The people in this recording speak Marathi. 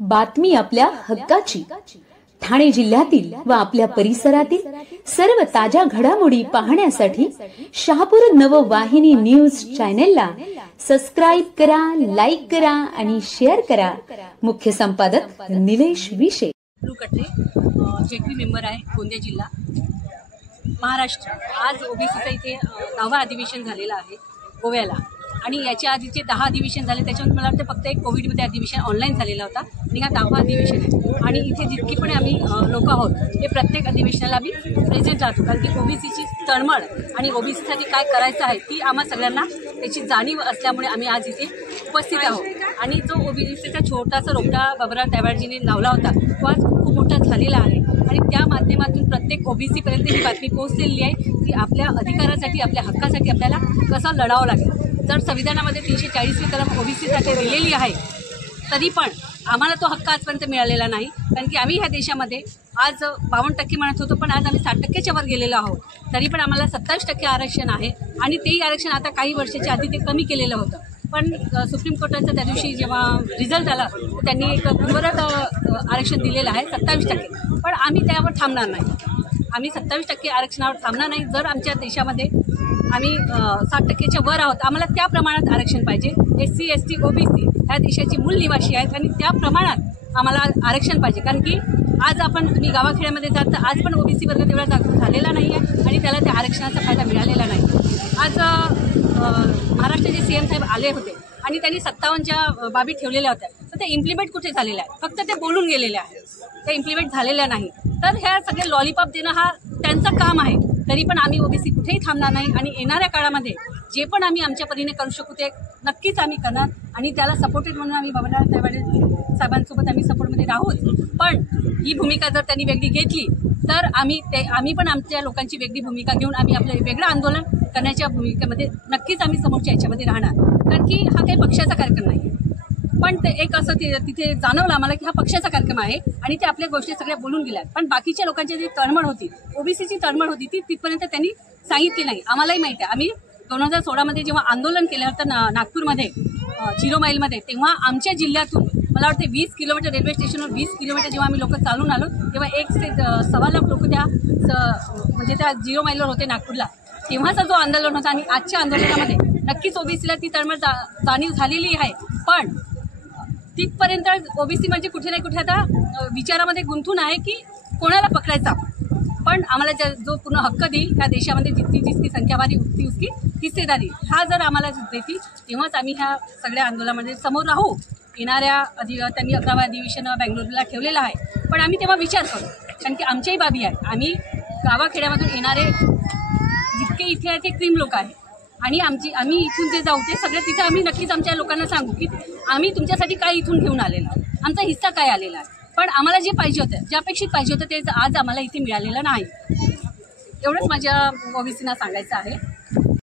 बातमी आपल्या हक्काची। ठाणे जिल्ह्यातील व आपल्या परिसरातील सर्व ताज्या घडामोडी पाहण्यासाठी शहापूर नववाहिनी न्यूज चॅनेलला सबस्क्राइब करा, लाईक करा आणि शेअर करा। मुख्य संपादक निलेश विशे। जेटली मेंबर आहे, गोंदिया जिल्हा, महाराष्ट्र। आज ओबीसीचं इथे 9वा अधिवेशन झालेलं आहे गोव्याला, आणि याच्या आधीचे 10 अधिवेशन झाले। त्याच्यामध्ये मला वाटतं फक्त एक कोविडमध्ये अधिवेशन ऑनलाईन झालेला होता, आणि हा 10वा अधिवेशन आहे। आणि इथे जितकी पण आम्ही लोक आहोत ते प्रत्येक अधिवेशनाला आम्ही प्रेझेंट राहतो, कारण की ओबीसीची तळमळ आणि ओबीसीसाठी काय करायचं आहे ती आम्हा सगळ्यांना त्याची जाणीव असल्यामुळे आम्ही आज इथे उपस्थित आहोत। आणि जो ओबीसीचा छोटासा रोपटा बाबरा त्यावाजीने लावला होता तो आज खूप मोठा झालेला आहे, आणि त्या माध्यमातून प्रत्येक ओबीसीपर्यंत ही बातमी पोहोचलेली आहे की आपल्या अधिकारासाठी, आपल्या हक्कासाठी आपल्याला कसं लढावं लागेल। जर संविधानामध्ये 340वी कलम ओबीसीसाठी दिलेली आहे तरी पण आम्हाला तो हक्क आजपर्यंत मिळालेला नाही, कारण की आम्ही ह्या देशामध्ये आज 52% म्हणत होतो, पण आज आम्ही 60%च्या वर गेलेलो आहोत। तरी पण आम्हाला 27% आरक्षण आहे, आणि तेही आरक्षण आता काही वर्षाच्या आधी ते कमी केलेलं होतं। पण सुप्रीम कोर्टाचा त्या दिवशी जेव्हा रिझल्ट आला त्यांनी एक पुनरावृत्त आरक्षण दिलेलं आहे 27%। पण आम्ही त्यावर थांबणार नाही, आम्ही 27% आरक्षणावर थांबणार नाही। जर आमच्या देशामध्ये आम्ही 60%च्या वर आहोत, आम्हाला त्या प्रमाणात आरक्षण पाहिजे। SC ST OBC ह्या देशाची मूल निवासी आहेत, आणि त्या प्रमाणात आम्हाला आरक्षण पाहिजे, कारण की आज आपण तुम्ही गावाखेड्यामध्ये जात तर आज पण ओबीसी वर्ग तेवढा जागृत झालेला नाही आहे, आणि त्याला त्या आरक्षणाचा फायदा मिळालेला नाही। आज महाराष्ट्राचे CM साहेब आले होते आणि त्यांनी 57 बाबी ठेवलेल्या होत्या, तर ते इम्प्लिमेंट कुठे झालेल्या आहेत? फक्त ते बोलून गेलेले आहेत, ते इम्प्लिमेंट झालेल्या नाही। तर ह्या सगळे लॉलीपॉप देणं हा त्यांचं काम आहे। तरी पण आम्ही ओबीसी कुठेही थांबणार नाही, आणि येणाऱ्या काळामध्ये जे पण आम्ही आमच्या परीने करू शकू ते नक्कीच आम्ही करणार, आणि त्याला सपोर्टेड म्हणून आम्ही बाबा साहेबांसोबत आम्ही सपोर्टमध्ये राहूच। पण ही भूमिका जर त्यांनी वेगळी घेतली तर आम्ही पण आमच्या लोकांची वेगळी भूमिका घेऊन आम्ही आपलं वेगळं आंदोलन करण्याच्या भूमिकेमध्ये नक्कीच आम्ही समोरच्या याच्यामध्ये राहणार, कारण की हा काही पक्षाचा कार्यक्रम नाही। पण ते एक असं तिथे जाणवलं आम्हाला की हा पक्षाचा कार्यक्रम आहे, आणि ते आपल्या गोष्टी सगळ्या बोलून गेल्यात। पण बाकीच्या लोकांची जी तळमळ होती, ओबीसीची तळमळ होती, ती तिथपर्यंत त्यांनी सांगितली नाही। आम्हालाही माहिती आहे, आम्ही 2016 जेव्हा आंदोलन केलं होतं नागपूरमध्ये 0 माईलमध्ये, तेव्हा आमच्या जिल्ह्यातून मला वाटते 20 किलोमीटर रेल्वे स्टेशनवर 20 किलोमीटर जेव्हा आम्ही लोक चालून आलो तेव्हा 1 ते 1.25 लाख लोक म्हणजे त्या 0 माईलवर होते नागपूरला। तेव्हाचा जो आंदोलन होता, आणि आजच्या आंदोलनामध्ये नक्कीच ओबीसीला ती तळमळ जाणीव झालेली आहे। पण तिथपर्यंत ओबीसी म्हणजे कुठे ना कुठे आता विचारामध्ये गुंतून आहे की कोणाला पकडायचा। पण आम्हाला जो पूर्ण हक्क देईल त्या देशामध्ये जितकी संख्यावारी उतकी उसकी हिस्सेदारी, हा जर आम्हाला देतील तेव्हाच आम्ही ह्या सगळ्या आंदोलनामध्ये समोर राहू। येणाऱ्या त्यांनी 11वा अधिवेशन बेंगळुरूला ठेवलेलं आहे, पण आम्ही तेव्हा विचार करू, कारण की आमच्याही बाबी आहेत। आम्ही गावाखेड्यामधून येणारे जितके इथे आहेत ते क्रीम लोक आहेत, आणि आम्ही इथून जे जाऊ ते सगळे तिथे आम्ही नक्कीच आमच्या लोकांना सांगू की आम्ही तुमच्यासाठी काय इथून घेऊन आलेलो, आमचा हिस्सा काय आलेला आहे। पण आम्हाला जे पाहिजे होतं, जे अपेक्षित पाहिजे होतं ते आज आम्हाला इथे मिळालेलं नाही। एवढंच माझ्या ओबीसीना सांगायचं आहे।